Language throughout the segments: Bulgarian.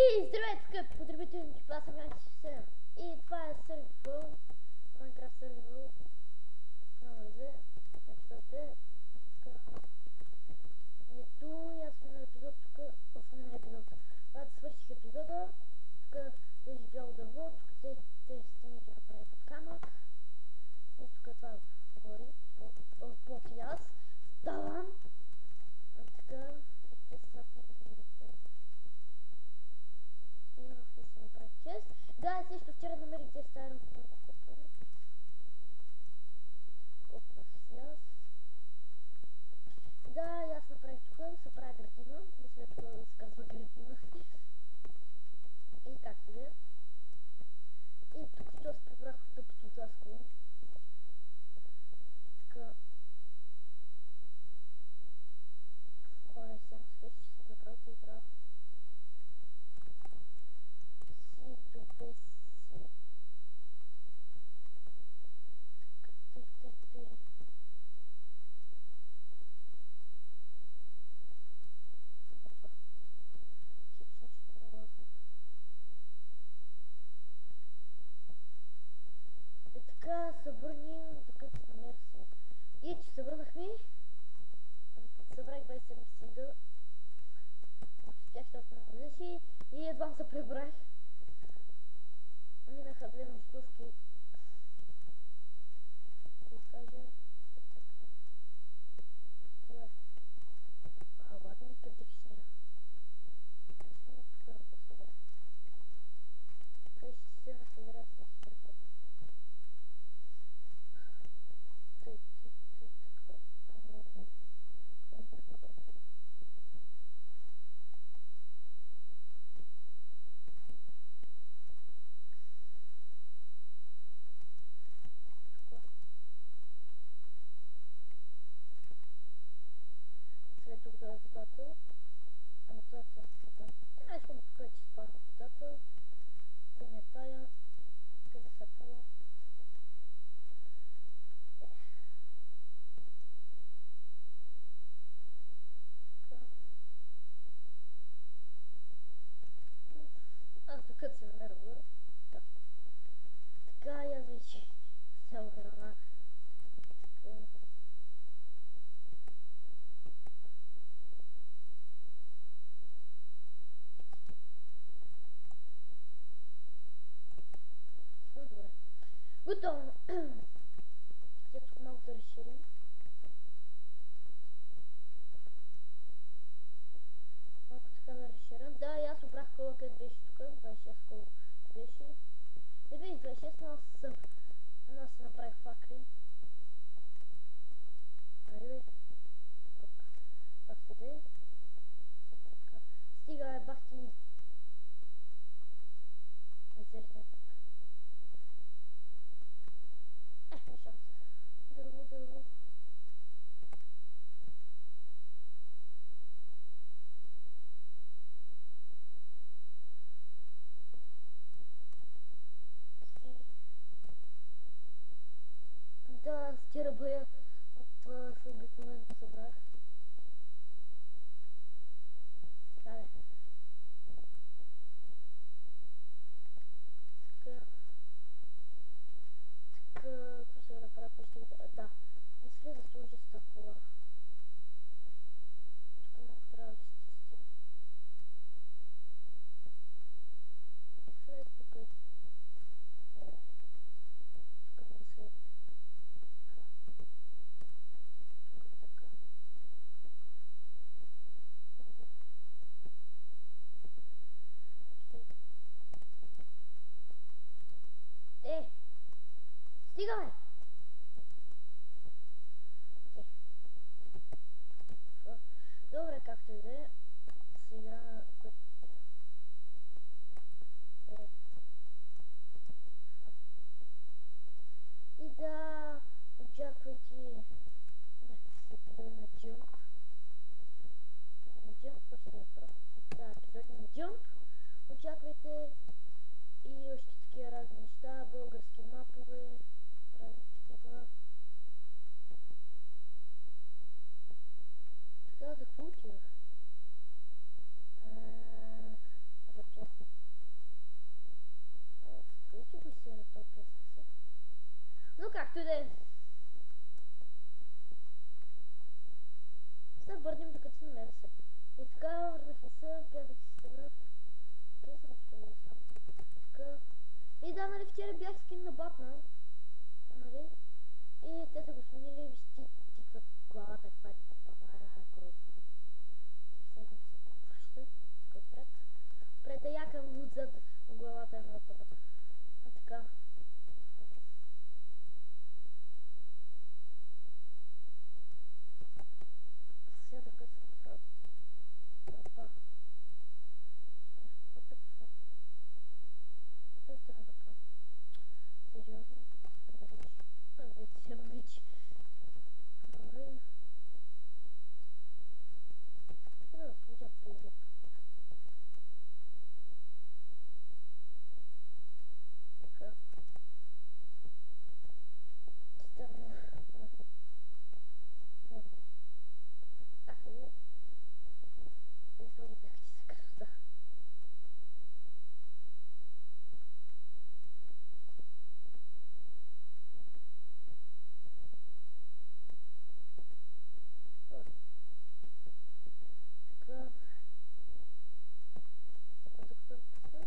И здравейте, скъпи потребители, това съм Янчи 7. И това е Survival, Minecraft Survival, номер 2, епизод 2. Ето, и аз сме на епизод, тук сме на епизод. Когато свърших епизода, тук тези бяло дърво, тук тези стени ги направих от камък. И тук това гори, под и аз ставам. Така, и те са и имах да се направих чест. Да, също вчера намерих 10 айрон на купуване. Купнах си аз. Да, и аз направих тук, се правя градина. Мисля, това да се казва градина. И както да. И тук що се прибрах от тъпото даско. Така. Оле, сега ще се прибрах и игра. Си, добе си. Тъй. И така събърним, докато се намеря си. И че събърнахме, събрах 27 сида. Успях, защото много виси и едва се прибрах. Минаха две нощувки. Да кажа. Стига. Ладно ми къдришня. Ще ми покажа по сега. Къде ще се насъбира с телефон. Тъй така. След тук да е водата. Водата. Не искам да покажа, че спавам водата. Те не тая. Къде са пала? Аз тук си намерва. Да. Така и аз вече цял храна. Добре. Готово. Сега тук малко да разширим. Малко така да разширям. Да, и аз обрах кола, къде беше тук. 26 кола беше. Не беше 26, но аз направих факли. Ари, както де. Стига, бахти. Зерня. Шанс. Дърво. Да, вчера бая от обикновено събрах. Така де. Какво ще направя почти? Да. Мисля да сложа стъкла. Тук малко трябва да изчистим. Мисля тук е. Тук мисля. Така. Стига, бе! Добре, както и да е. Се игра на което стига. И да очаквайте да се епизод на Jump. Какво ще да правя? Да, епизод на Jump. Очаквайте и още такива разни неща, български мапове, разни такива. Така, за какво отивах? За пясък. затопя се. Но както и да е. Се върнем докато се намеря се. И така върнахме се, бягах си сега. Къде съм оставил сам? Така. И да, нали вчера бях скин на Батман. Нали? И те са го сменили, виж тикват главата, каква е грудна. Сега се попуща, така отпред. Пред е яка отзад, главата е много тъпа. А така. Сега така се това. Опа. What the fuck? Това трябва да правя. Сериозно? Вече. Добре. Трябва да служа пизя. Така. Читам. Ах, не. Присложи бях ти за кръста. Така. Така докато писна.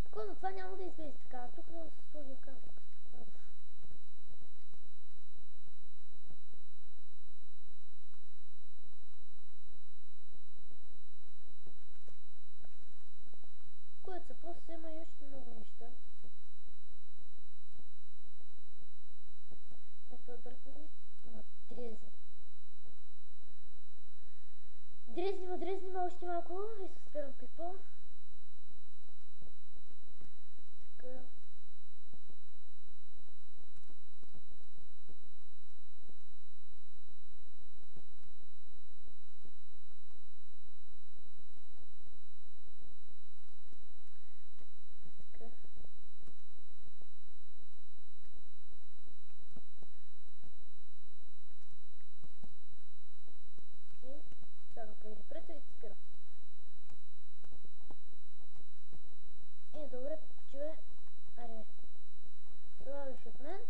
Спокойно, това няма да изглежда така. Тук да се сложи камера. Което са просто има и още много неща. Така дърпаме на дрезни. Дрезни още малко и се спирам клипа. Така. Сега кажи прето и спира. Добре, почивай. Айде. Това беше от мен.